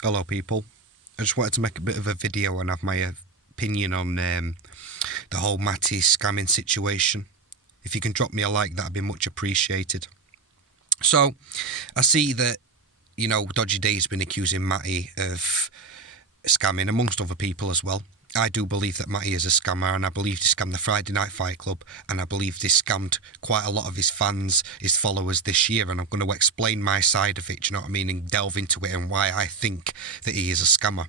Hello, people. I just wanted to make a bit of a video and have my opinion on the whole Matty scamming situation. If you can drop me a like, that'd be much appreciated. So, I see that, Dodgy Day's been accusing Matty of scamming, amongst other people as well. I do believe that Matty is a scammer, and I believe he scammed the Friday Night Fight Club, and I believe he scammed quite a lot of his fans, his followers this year, and I'm going to explain my side of it, do you know what I mean, and delve into it and why I think that he is a scammer.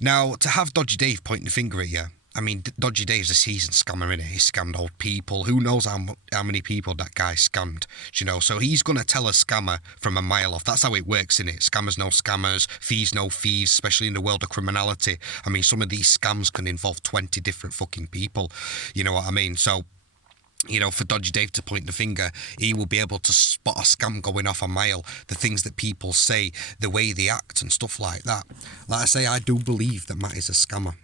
Now, to have Dodgy Dave pointing the finger at you, I mean, Dodgy Dave's a seasoned scammer, innit? He scammed old people. Who knows how many people that guy scammed, So he's going to tell a scammer from a mile off. That's how it works, innit? Scammers know scammers, thieves know thieves, especially in the world of criminality. I mean, some of these scams can involve 20 different fucking people. You know what I mean? So, for Dodgy Dave to point the finger, he will be able to spot a scam going off a mile, the things that people say, the way they act and stuff like that. Like I say, I do believe that Matt is a scammer.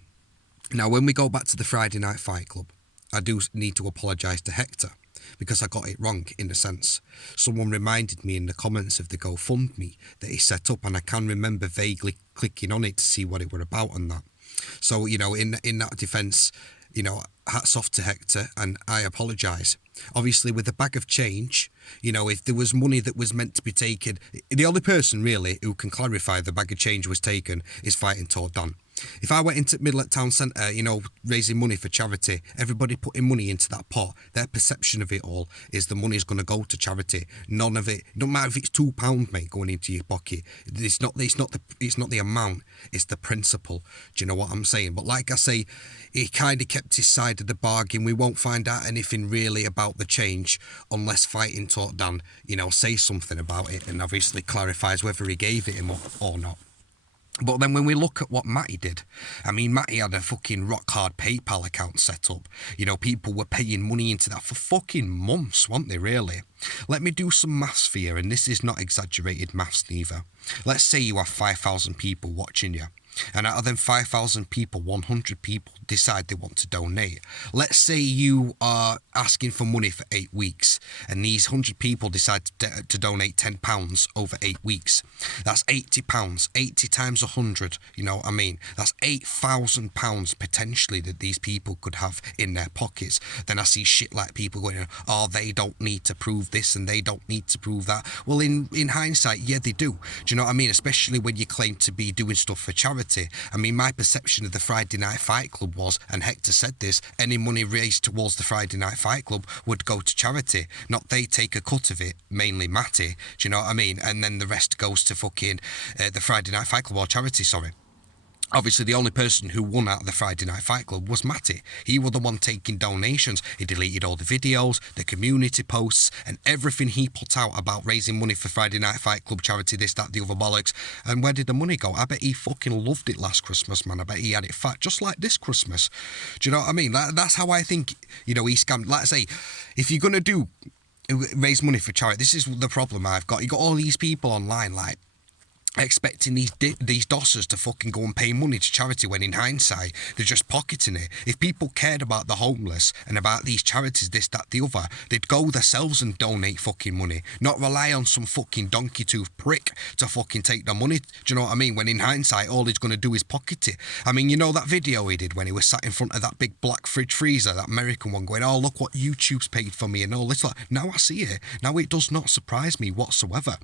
Now, when we go back to the Friday Night Fight Club, I do need to apologise to Hector, because I got it wrong, in a sense. Someone reminded me in the comments of the GoFundMe that he set up, and I can remember vaguely clicking on it to see what it were about and that. So, in that defence, hats off to Hector, and I apologise. Obviously, with a bag of change, if there was money that was meant to be taken, the only person, really, who can clarify the bag of change was taken is Fighting Tall Dan. If I went into Midlet Town Centre, raising money for charity, everybody putting money into that pot, their perception of it all is the money's going to go to charity. None of it, no matter if it's £2, mate, going into your pocket. It's not the amount, it's the principle. Do you know what I'm saying? But like I say, he kind of kept his side of the bargain. We won't find out anything really about the change unless Fighting Talk Dan, says something about it and obviously clarifies whether he gave it him or not. But then when we look at what Matty did, I mean, Matty had a fucking rock-hard PayPal account set up. People were paying money into that for fucking months, weren't they, really? Let me do some maths for you, and this is not exaggerated maths neither. Let's say you have 5,000 people watching you. And out of them 5,000 people, 100 people decide they want to donate. Let's say you are asking for money for 8 weeks, and these 100 people decide to donate £10 over 8 weeks. That's £80. 80 times 100, you know what I mean? That's £8,000 potentially that these people could have in their pockets. Then I see shit like people going, oh, they don't need to prove this and they don't need to prove that. Well, in hindsight, yeah, they do. Do you know what I mean? Especially when you claim to be doing stuff for charity. I mean, my perception of the Friday Night Fight Club was, and Hector said this, any money raised towards the Friday Night Fight Club would go to charity. Not they take a cut of it, mainly Matty. Do you know what I mean? And then the rest goes to fucking the Friday Night Fight Club, or charity, sorry. Obviously, the only person who won out of the Friday Night Fight Club was Matty. He was the one taking donations. He deleted all the videos, the community posts, and everything he put out about raising money for Friday Night Fight Club charity, this, that, the other bollocks. And where did the money go? I bet he fucking loved it last Christmas, man. I bet he had it fat, just like this Christmas. Do you know what I mean? That's how I think, he scammed. Like I say, if you're going to raise money for charity, this is the problem I've got. You got all these people online, like, expecting these dossers to fucking go and pay money to charity when in hindsight they're just pocketing it. If people cared about the homeless and about these charities, this, that, the other, they'd go themselves and donate fucking money, not rely on some fucking donkey tooth prick to fucking take their money. Do you know what I mean? When in hindsight all he's going to do is pocket it. I mean, that video he did when he was sat in front of that big black fridge freezer, that American one, going, oh, look what YouTube's paid for me and all this. Now I see it. Now it does not surprise me whatsoever.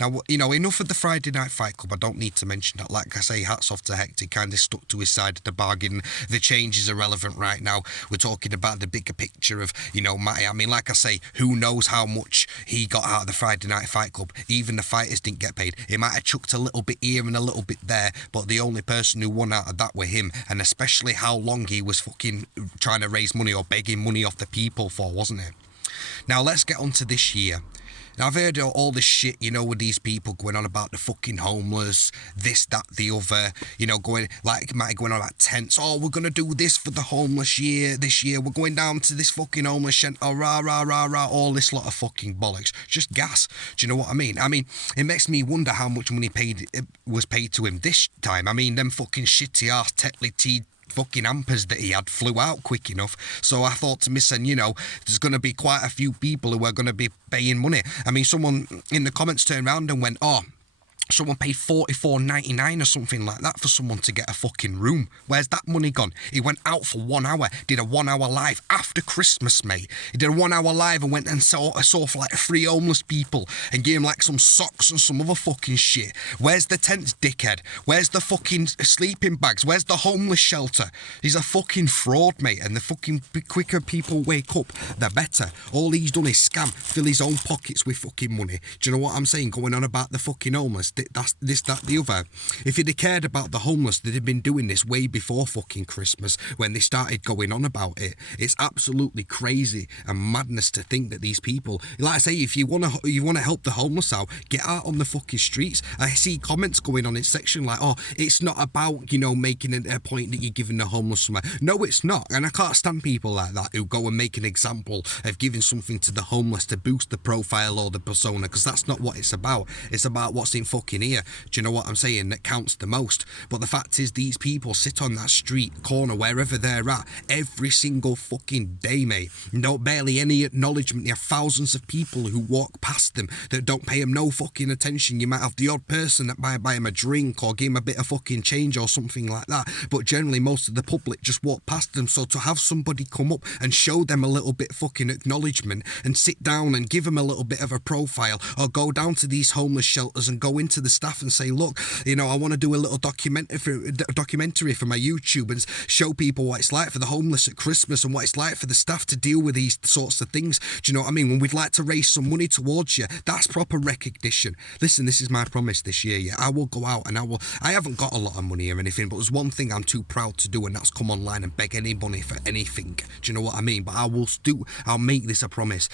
Now, enough of the Friday Night Fight Club. I don't need to mention that. Like I say, hats off to Hector. He kind of stuck to his side of the bargain. The change is irrelevant right now. We're talking about the bigger picture of, Matty. I mean, like I say, who knows how much he got out of the Friday Night Fight Club. Even the fighters didn't get paid. He might have chucked a little bit here and a little bit there, but the only person who won out of that were him, and especially how long he was fucking trying to raise money or begging money off the people for, wasn't it? Now, let's get on to this year. Now, I've heard all this shit, with these people going on about the fucking homeless, this, that, the other, going on about tents. Oh, we're going to do this for the homeless this year. We're going down to this fucking homeless shelter, rah, rah, rah, rah, all this lot of fucking bollocks. Just gas. Do you know what I mean? I mean, it makes me wonder how much money was paid to him this time. I mean, them fucking shitty-ass Tetley Tea fucking ampers that he had flew out quick enough. So I thought to myself, there's going to be quite a few people who are going to be paying money. I mean, someone in the comments turned around and went, oh, Someone paid $44.99 or something like that for someone to get a fucking room. Where's that money gone? He went out for 1 hour, did a 1 hour live after Christmas, mate. He did a 1 hour live and went and saw for like 3 homeless people and gave him like some socks and some other fucking shit. Where's the tents, dickhead? Where's the fucking sleeping bags? Where's the homeless shelter? He's a fucking fraud, mate. And the fucking quicker people wake up, the better. All he's done is scam, fill his own pockets with fucking money. Do you know what I'm saying? Going on about the fucking homeless. That's this, that, the other. If he'd have cared about the homeless, they'd have been doing this way before fucking Christmas when they started going on about it. It's absolutely crazy and madness to think that these people, like I say, if you want to help the homeless out, get out on the fucking streets. I see comments going on in section like, oh, it's not about, making a point that you're giving the homeless somewhere. No, it's not. And I can't stand people like that who go and make an example of giving something to the homeless to boost the profile or the persona, because that's not what it's about. It's about what's in fucking here. Do you know what I'm saying? That counts the most. But the fact is, these people sit on that street corner, wherever they're at, every single fucking day, mate. No, barely any acknowledgement. There are thousands of people who walk past them that don't pay them no fucking attention. You might have the odd person that might buy them a drink or give them a bit of fucking change or something like that. But generally, most of the public just walk past them. So to have somebody come up and show them a little bit fucking acknowledgement and sit down and give them a little bit of a profile, or go down to these homeless shelters and go into the staff and say, look, I want to do a little documentary for my YouTube and show people what it's like for the homeless at Christmas and what it's like for the staff to deal with these sorts of things. Do you know what I mean? When we'd like to raise some money towards you, that's proper recognition. Listen, this is my promise this year, yeah. I will go out and I haven't got a lot of money or anything, but there's one thing I'm too proud to do, and that's come online and beg any money for anything. Do you know what I mean? But I'll make this a promise.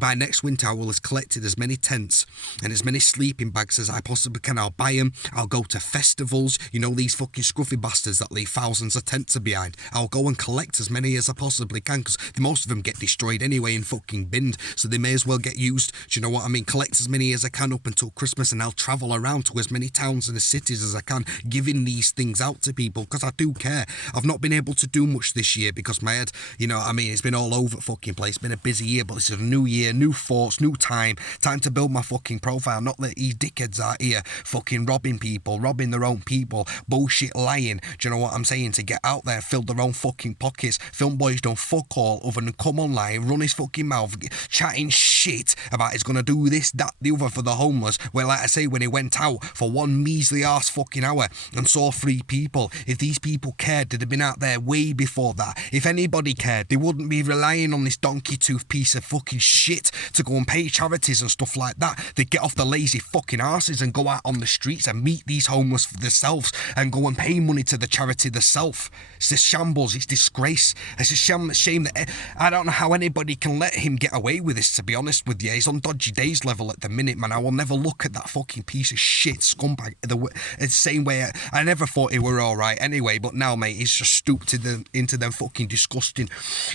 By next winter, I will have collected as many tents and as many sleeping bags as I possibly can. I'll buy them. I'll go to festivals. These fucking scruffy bastards that leave thousands of tents behind. I'll go and collect as many as I possibly can, because most of them get destroyed anyway and fucking binned, so they may as well get used. Do you know what I mean? Collect as many as I can up until Christmas, and I'll travel around to as many towns and cities as I can, giving these things out to people, because I do care. I've not been able to do much this year because my head, it's been all over the fucking place. It's been a busy year, but this is a new year, new thoughts, new time to build my fucking profile. Not that these dickheads out here fucking robbing people, robbing their own people, bullshit lying. Do you know what I'm saying? To get out there, fill their own fucking pockets. Film boys don't fuck all other than come online, run his fucking mouth, chatting shit about he's gonna do this, that, the other for the homeless. Well, like I say, when he went out for one measly arse fucking hour and saw 3 people, if these people cared, they'd have been out there way before that. If anybody cared, they wouldn't be relying on this donkey tooth piece of fucking shit to go and pay charities and stuff like that. They'd get off the lazy fucking arses and go out on the streets and meet these homeless for themselves and go and pay money to the charity themselves. It's a shambles. It's disgrace. It's a shame that I don't know how anybody can let him get away with this, to be honest with you. He's on dodgy days level at the minute, man. I will never look at that fucking piece of shit scumbag the same way. I never thought he were alright anyway, but now, mate, he's just stooped into them fucking disgusting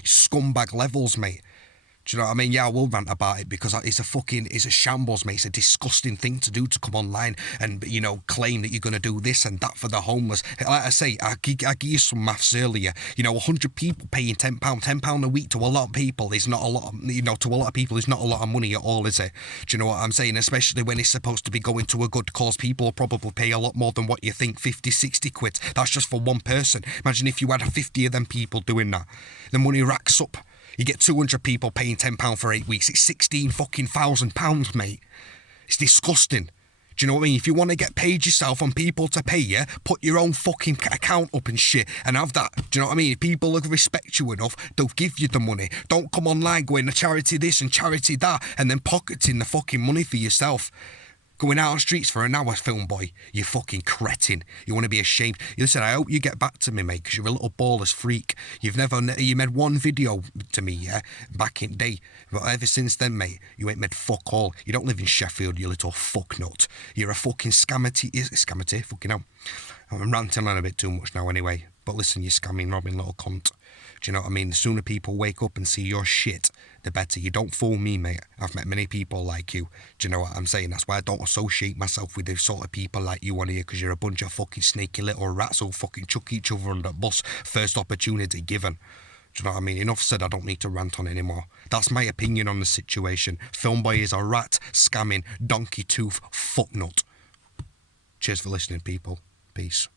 scumbag levels, mate. Do you know what I mean? Yeah, I will rant about it because it's a shambles, mate. It's a disgusting thing to do, to come online and, claim that you're going to do this and that for the homeless. Like I say, I gave you some maths earlier. 100 people paying £10 a week to a lot of people is not a lot of, to a lot of people is not a lot of money at all, is it? Do you know what I'm saying? Especially when it's supposed to be going to a good cause. People will probably pay a lot more than what you think, 50, 60 quid. That's just for one person. Imagine if you had 50 of them people doing that. The money racks up. You get 200 people paying £10 for 8 weeks. It's £16,000, mate. It's disgusting. Do you know what I mean? If you want to get paid yourself and people to pay you, put your own fucking account up and shit and have that. Do you know what I mean? If people respect you enough, they'll give you the money. Don't come online going to charity this and charity that and then pocketing the fucking money for yourself. Going out on streets for an hour, film boy. You fucking cretin. You want to be ashamed. Listen, I hope you get back to me, mate, because you're a little ballless freak. You made one video to me, yeah, back in day. But ever since then, mate, you ain't made fuck all. You don't live in Sheffield, you little fucknut. You're a fucking scammer, fucking hell. I'm ranting on a bit too much now anyway. But listen, you scamming, robbing little cunt. Do you know what I mean? The sooner people wake up and see your shit, the better. You don't fool me, mate. I've met many people like you. Do you know what I'm saying? That's why I don't associate myself with the sort of people like you on here, because you're a bunch of fucking sneaky little rats who'll fucking chuck each other under the bus first opportunity given. Do you know what I mean? Enough said, I don't need to rant on anymore. That's my opinion on the situation. Filmboy is a rat, scamming, donkey tooth, fucknut. Cheers for listening, people. Peace.